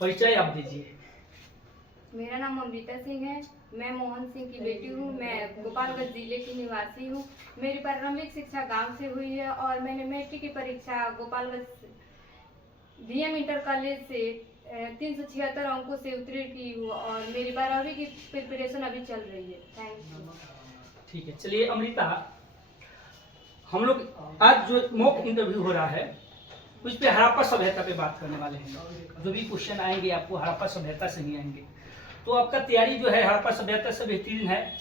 परिचय आप दीजिए। मेरा नाम अमृता सिंह है। मैं मोहन सिंह की बेटी हूँ। मैं गोपालगंज जिले की निवासी हूँ। मेरी प्रारंभिक शिक्षा गांव से हुई है और मैंने मैट्रिक की परीक्षा गोपालगंज बीएम इंटर कॉलेज से 376 अंकों से उत्तीर्ण की हूँ और मेरी 12वीं की प्रिपरेशन अभी चल रही है। Thank you. ठीक है, चलिए अमृता, हम लोग आज जो मॉक इंटरव्यू हो रहा है उस पे हड़प्पा सभ्यता पे बात करने वाले हैं। जो भी क्वेश्चन आएंगे आपको हड़प्पा सभ्यता से ही आएंगे। तो आपका तैयारी जो है हड़प्पा सभ्यता से बेहतरीन है।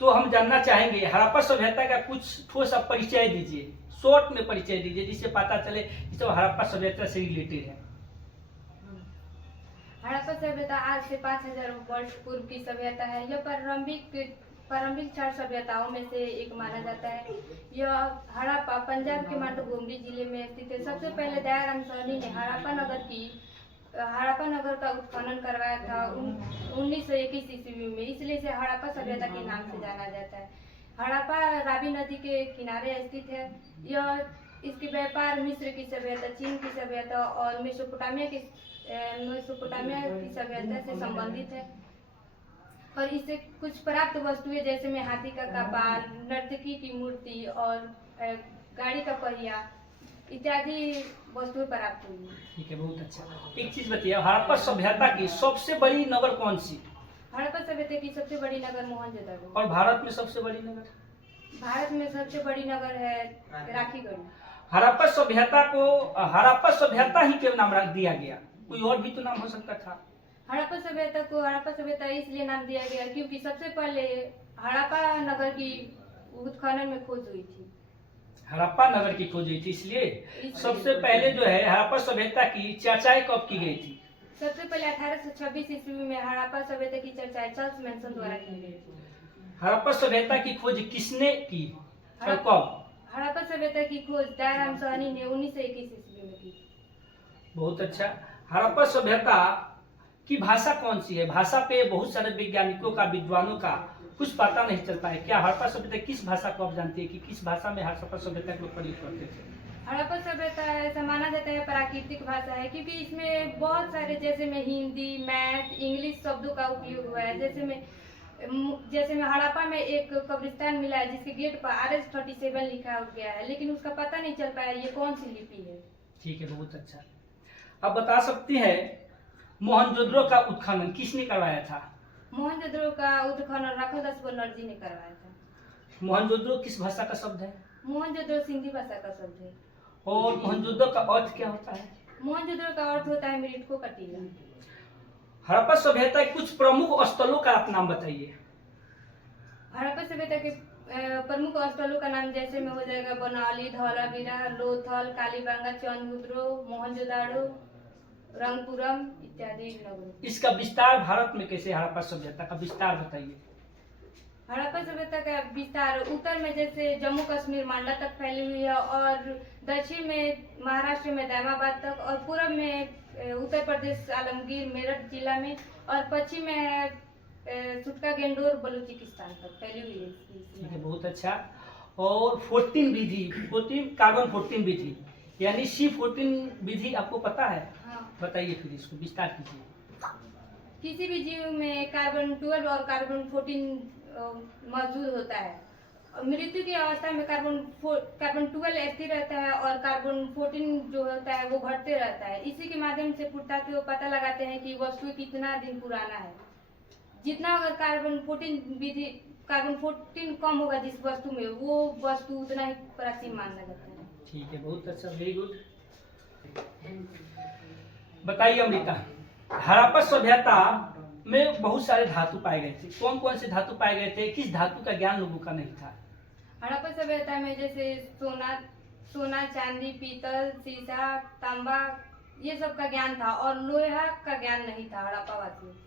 तो हम जानना चाहेंगे हड़प्पा सभ्यता का कुछ ठोस आप परिचय दीजिए, शॉर्ट में परिचय दीजिए, जिससे पता चले कि सब हड़प्पा सभ्यता से रिलेटेड है। हड़प्पा सभ्यता आज से 5000 वर्ष पूर्व की सभ्यता है। यह प्रारंभिक 4 सभ्यताओं में से एक माना जाता है। यह हड़प्पा पंजाब के मातृभूमि जिले में स्थित है। सबसे पहले दयाराम साहनी ने हड़प्पा नगर का उत्खनन करवाया था 1921 ईस्वी में, इसलिए इसे हड़प्पा सभ्यता के नाम से जाना जाता है। हड़प्पा रावी नदी के किनारे स्थित है। इसकी व्यापार मिस्र की सभ्यता, चीन की सभ्यता और मेसोपोटामिया की सभ्यता से संबंधित है और इससे कुछ प्राप्त वस्तुएं जैसे में हाथी का कपाल, नर्तकी की मूर्ति और गाड़ी का पहिया इत्यादि वस्तुएं प्राप्त हुई। ठीक है, बहुत अच्छा। एक चीज बताइए, हड़प्पा सभ्यता की सबसे बड़ी नगर कौन सी? हड़प्पा सभ्यता की सबसे बड़ी नगर मोहनजोदड़ो। और भारत में सबसे बड़ी नगर? भारत में सबसे बड़ी नगर है राखीगढ़। हड़प्पा सभ्यता को हड़प्पा सभ्यता ही क्यों नाम रख दिया गया? कोई और भी तो नाम हो सकता था। हड़प्पा सभ्यता को हड़प्पा सभ्यता इसलिए नाम दिया गया क्योंकि सबसे पहले हड़प्पा नगर की उत्खनन में खोज हुई थी। हड़प्पा नगर की खोज हुई थी, इसलिए सबसे पहले जो है हड़प्पा सभ्यता की चर्चाएं कब की गई थी? सबसे पहले 1826 ईस्वी में हड़प्पा सभ्यता की चर्चा चार्ल्स मैनसन द्वारा की गई थी। हड़प्पा सभ्यता की खोज किसने की और कब? हड़प्पा सभ्यता की खोज दयाराम साहनी ने 1921 ईस्वी में की। बहुत अच्छा। हड़प्पा सभ्यता की भाषा कौन सी है? भाषा पे बहुत सारे वैज्ञानिकों का, विद्वानों का कुछ पता नहीं चलता है। क्या हड़प्पा सभ्यता किस भाषा को आप जानती है कि किस भाषा में हड़प्पा सभ्यता को प्रयोग करते थे? हड़प्पा सभ्यता ऐसा माना जाता है प्राकृतिक भाषा है क्योंकि इसमें बहुत सारे जैसे में हिंदी, मैथ, इंग्लिश शब्दों का उपयोग हुआ है। जैसे में हड़प्पा में एक कब्रिस्तान मिला है जिसके गेट पर RS-37 लिखा गया है, लेकिन उसका पता नहीं चल पाया ये कौन सी लिपि है। ठीक है, बहुत अच्छा। अब बता सकती है मोहनजोदड़ो का उत्खनन किसने करवाया था? मोहनजोदड़ो का उत्खनन राखलदास बनर्जी ने करवाया था। मोहनजोदड़ो किस भाषा का शब्द है? मोहनजोदड़ो सिंधी भाषा का शब्द है। और मोहनजोदड़ो का अर्थ क्या होता है? मोहनजोदड़ो का अर्थ होता है मृतकों का टीला। हड़प्पा सभ्यता के कुछ प्रमुख स्थलों का आप नाम बताइए। हड़प्पा सभ्यता के प्रमुख स्थलों का नाम जैसे में हो जाएगा बनाली, धौलावीरा, लोथल, कालीबांगा, चंद्रमुद्रो, मोहनजोदड़ो, रंगपुरम इत्यादि नगर। इसका विस्तार भारत में कैसे? हड़प्पा सभ्यता का विस्तार बताइए। हड़प्पा सभ्यता का विस्तार उत्तर में जैसे जम्मू कश्मीर मांडा तक फैली हुई है और दक्षिण में महाराष्ट्र में दामाबाद तक और पूर्व में उत्तर प्रदेश आलमगीर मेरठ जिला में और पश्चिम में सुटका गेंडोर बलूचिस्तान तक फैली हुई है। ठीक है, बहुत अच्छा। और 14 कार्बन 14 विधि यानी C14 विधि आपको पता है? हाँ। बताइए, फिर इसको विस्तार कीजिए। किसी भी जीव में कार्बन 12 और कार्बन 14 मौजूद होता है। मृत्यु की अवस्था में कार्बन 12 स्थिर रहता है और कार्बन 14 जो होता है वो घटते रहता है। इसी के माध्यम से पुरातत्व पता लगाते हैं कि वस्तु कितना दिन पुराना है। जितना अगर कार्बन 14 कम होगा जिस वस्तु में, वो वस्तु उतना ही प्राचीन माना जाता है। ठीक है, बहुत अच्छा, वेरी गुड। बताइए अमृता, हड़प्पा सभ्यता में बहुत सारे धातु पाए गए थे। कौन कौन से धातु पाए गए थे? किस धातु का ज्ञान लोगों का नहीं था? हड़प्पा सभ्यता में जैसे सोना, चांदी, पीतल, शीशा, तांबा ये सब का ज्ञान था और लोहा का ज्ञान नहीं था हड़प्पा वासियों को।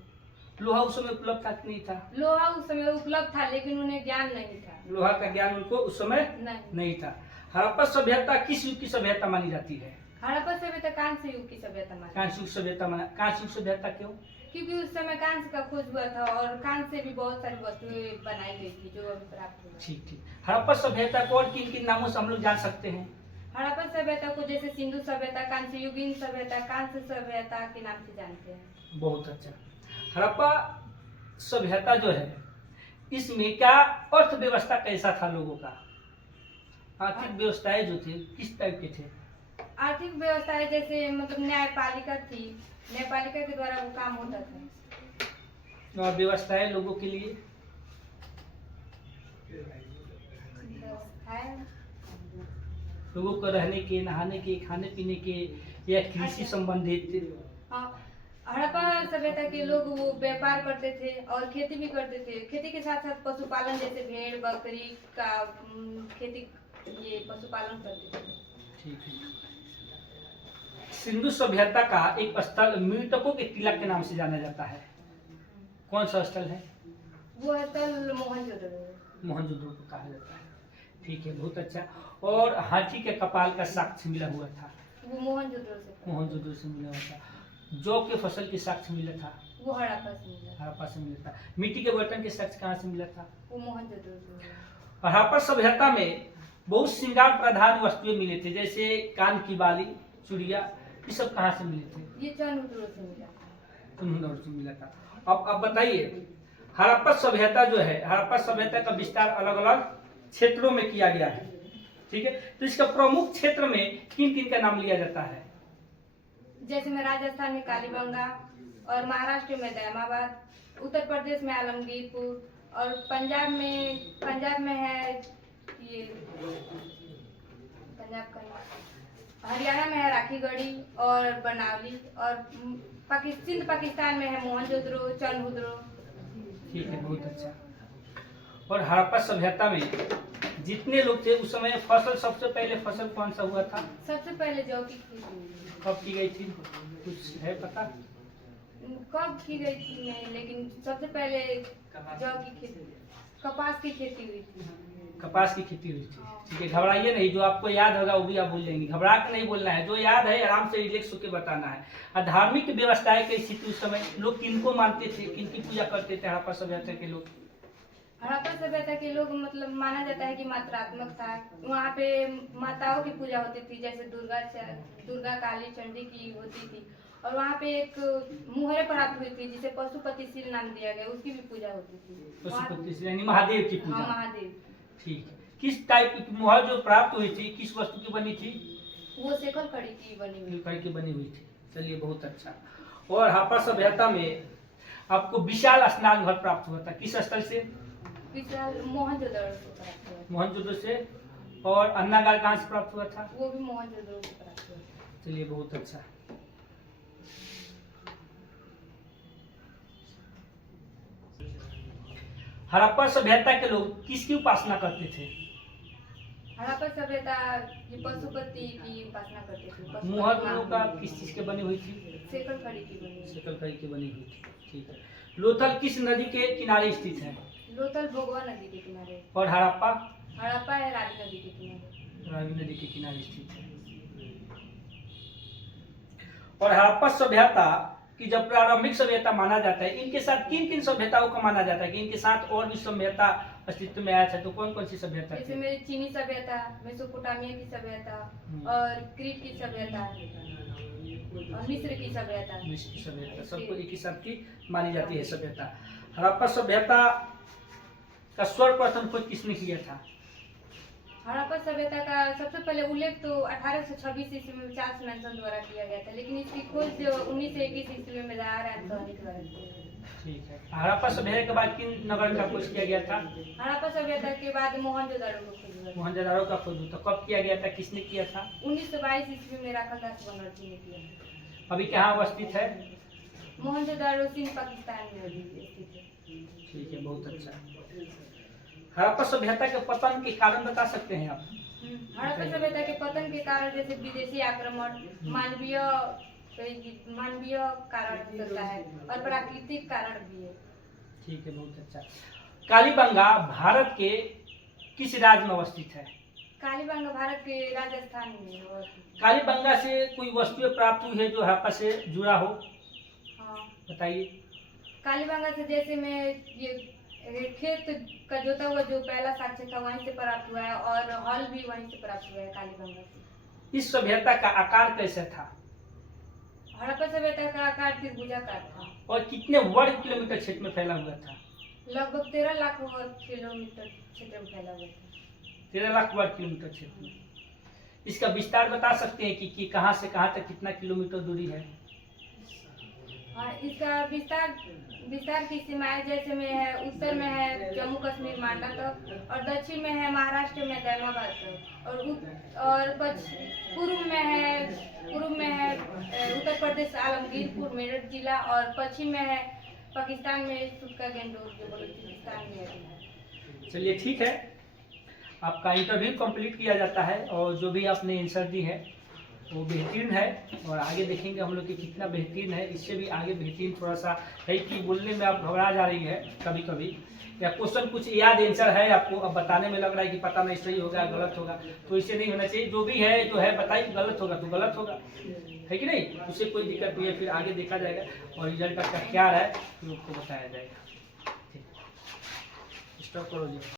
लोहा उस समय उपलब्ध था कि नहीं था? लोहा उस समय उपलब्ध था लेकिन उन्हें ज्ञान नहीं था। लोहा का ज्ञान उनको उस समय नहीं था। हड़प्पा सभ्यता किस युग की सभ्यता मानी जाती है? हड़प्पा सभ्यता कांस्य युग की सभ्यता मानी। कांस्य युग सभ्यता कांस्य युग सभ्यता क्यों? क्योंकि उस समय कांस्य का खोज हुआ था और कांस्य से भी बहुत सारी वस्तुएं बनाई गई थी जो अभी प्राप्त हुई। ठीक। हड़प्पा सभ्यता को और किन किन नामों से हम लोग जान सकते हैं? हड़प्पा सभ्यता को जैसे सिंधु सभ्यता, कांस्ययुगीन सभ्यता, कांस्य सभ्यता के नाम से जानते हैं। बहुत अच्छा। हड़प्पा सभ्यता जो है, इसमें क्या अर्थव्यवस्था कैसा था लोगों का? आर्थिक व्यवस्थाएं जो थे किस टाइप के थे? आर्थिक व्यवस्था जैसे मतलब न्यायपालिका थी, न्यायपालिका के द्वारा वो काम होता था। और व्यवस्थाएं लोगों के लिए व्यवस्थाएं लोगों को रहने के, नहाने के, खाने पीने के या कृषि संबंधित? हाँ, हड़प्पा सभ्यता के लोग वो व्यापार करते थे और खेती भी करते थे। खेती के साथ साथ पशुपालन जैसे भेड़ बकरी का खेती, ये पशुपालन करते थे। ठीक है। सिंधु सभ्यता का एक स्थल मृतकों के टीला के नाम से जाना जाता है, कौन सा स्थल है? वो स्थल मोहनजोदड़ो। मोहनजोदड़ो को कहा जाता है। ठीक है, बहुत अच्छा। और हाथी के कपाल का साक्ष्य मिला हुआ था, वो मोहनजोदड़ो से मिला हुआ था। जौ के फसल के साक्ष्य मिला था, वो हड़प्पा से मिला था। मिट्टी के बर्तन के साक्ष्य कहाँ से मिला था? वो मोहनजोदड़ो से मिला। हड़प्पा सभ्यता में बहुत श्रृंगार प्रधान वस्तुएं मिले थे, जैसे कान की बाली, चूड़िया, ये सब कहाँ से मिले थे? ये चंद्रदुर्ग से मिला। चंद्रदुर्ग से मिला था। अब बताइए, हड़प्पा सभ्यता जो है, हड़प्पा सभ्यता का विस्तार अलग अलग क्षेत्रों में किया गया है, ठीक है? तो इसका प्रमुख क्षेत्र में किन किन का नाम लिया जाता है? जैसे में राजस्थान में कालीबंगा और महाराष्ट्र में दामाबाद, उत्तर प्रदेश में आलमगीरपुर और पंजाब में है ये पंजाब का, हरियाणा में है राखीगढ़ी और बनावली और सिंध पाकिस्तान में है मोहनजोदड़ो, चंद्रदुर्ग। ठीक है, बहुत अच्छा। और हड़प्पा सभ्यता में जितने लोग थे उस समय फसल, सबसे पहले फसल कौन सा हुआ था? सबसे पहले जौ की खेती हुई। कब की गई थी, कुछ है पता? कब की गई थी नहीं, लेकिन सबसे पहले जौ की खेती, कपास की खेती हुई थी। कपास की खेती हुई थी। ठीक है, घबराइए नहीं, जो आपको याद होगा वो भी आप भूल जाएंगे, घबरा के नहीं बोलना है, जो याद है आराम से रिलैक्स होकर बताना है। और धार्मिक व्यवस्थाएं कैसी थी उस समय, लोग किनको मानते थे, किनकी पूजा करते थे हड़प्पा सभ्यता के लोग? हड़प्पा सभ्यता के लोग मतलब माना जाता है कि मात्रात्मक था। वहाँ पे माताओं की पूजा होती थी, जैसे दुर्गा काली चंडी की होती थी। और वहाँ पे एक मुहरे प्राप्त हुई थी जिसे पशुपतिशील नाम दिया गया, उसकी भी पूजा होती थी। पशुपतिशील यानी महादेव की पूजा? हाँ, महादेव। ठीक है। किस टाइप की मुहर जो प्राप्त हुई थी, किस वस्तु की बनी थी? वो शेखर खड़ी की बनी हुई। लकड़ी की बनी हुई थी। चलिए, बहुत अच्छा। और हड़प्पा सभ्यता में आपको विशाल स्नान घर प्राप्त हुआ था, किस स्थल से? मोहनजोदड़ो से प्राप्त हुआ। मोहनजोदड़ो से। और अन्नागार कहाँ से प्राप्त हुआ था? वो भी मोहनजोदड़ो से प्राप्त हुआ। चलिए, बहुत अच्छा। हड़प्पा सभ्यता के लोग किसकी उपासना करते थे? हड़प्पा सभ्यता ये पशुपति की उपासना करते थे। मुहर लोग का किस चीज के बनी हुई थी? शेखर खड़ी की बनी हुई। शेखर खड़ी की बनी हुई थी। ठीक है। लोथल किस नदी के किनारे स्थित है? लोथल भोगवा नदी के किनारे। और हड़प्पा? हड़प्पा है रावी नदी के किनारे। रावी नदी के किनारे स्थित है। और हड़प्पा सभ्यता की जब प्रारंभिक सभ्यता माना जाता है, इनके साथ किन किन सभ्यताओं को माना जाता है कि इनके साथ और भी सभ्यता अस्तित्व में आया था? तो कौन कौन सी सभ्यता? जैसे मेरी चीनी सभ्यता, मेसोपोटामिया की सभ्यता और क्रीट की सभ्यता और मिस्र की सभ्यता। मिस्र की सभ्यता सबको एक ही साथ की मानी जाती है सभ्यता। हड़प्पा सभ्यता का सर्वप्रथम खोज किसने किया था? हड़प्पा सभ्यता का सबसे पहले उल्लेख तो 1826 ईस्वी में चार्ल्स मैनसन द्वारा किया गया था, लेकिन इसकी खोज जो 1921 ईस्वी में एंथोनी द्वारा की गई। ठीक है। हड़प्पा सभ्यता के बाद किन नगर का खोज किया गया था? हड़प्पा सभ्यता के बाद मोहनजोदड़ो को खोज हुआ। मोहनजोदड़ो का खोज हुआ था। कब किया गया था, किसने किया था? 1922 ईस्वी में राखालदास बनर्जी ने किया। अभी कहाँ अवस्थित है? मोहनजोदड़ो सिंध पाकिस्तान में स्थित है। ठीक है, बहुत अच्छा। हड़प्पा सभ्यता के पतन के कारण बता सकते हैं आप? हड़प्पा सभ्यता के पतन के कारण जैसे विदेशी आक्रमण, मानवीय कारण हो सकता है और प्राकृतिक कारण भी है। ठीक है, बहुत अच्छा। कालीबंगा भारत के किस राज्य में अवस्थित है? कालीबंगा भारत के राजस्थान में अवस्थित। कालीबंगा से कोई वस्तुएं प्राप्त हुई है जो हड़प्पा से जुड़ा हो? हाँ, बताइए। कालीबंगा से जैसे में ये खेत का जोता हुआ जो पहला साक्ष्य था वहीं से प्राप्त हुआ है और हल भी वहीं से प्राप्त हुआ है कालीबंगा से। इस सभ्यता का आकार कैसा था हड़प्पा सभ्यता का आकार त्रिभुजाकार था और कितने वर्ग किलोमीटर क्षेत्र में फैला हुआ था? लगभग 13 लाख वर्ग किलोमीटर क्षेत्र में फैला हुआ था 13 लाख वर्ग किलोमीटर क्षेत्र में। इसका विस्तार बता सकते हैं कि कहाँ से कहाँ तक कितना किलोमीटर दूरी है? हाँ, इसका विस्तार की सीमाएं जैसे में है, उत्तर में है जम्मू कश्मीर मांडा तक और दक्षिण में है महाराष्ट्र में दैमाबाद तक और पूर्व में है उत्तर प्रदेश आलमगीरपुर मेरठ जिला और पश्चिम में है पाकिस्तान में सुटका गेंडोर जो बलूचिस्तान में है। चलिए ठीक है, आपका इंटरव्यू कंप्लीट किया जाता है और जो भी आपने आंसर दी है वो बेहतरीन है और आगे देखेंगे हम लोग कि कितना बेहतरीन है। इससे भी आगे बेहतरीन थोड़ा सा है कि बोलने में आप घबरा जा रही है कभी कभी, या क्वेश्चन कुछ याद आंसर है आपको, अब बताने में लग रहा है कि पता नहीं सही होगा गलत होगा, तो इसे नहीं होना चाहिए। जो भी है जो है बताइए, गलत होगा तो गलत होगा, है कि नहीं, उससे कोई दिक्कत नहीं है। फिर आगे देखा जाएगा और रिजल्ट आपका क्या है फिर आपको बताया जाएगा। ठीक, स्टॉप करो जी।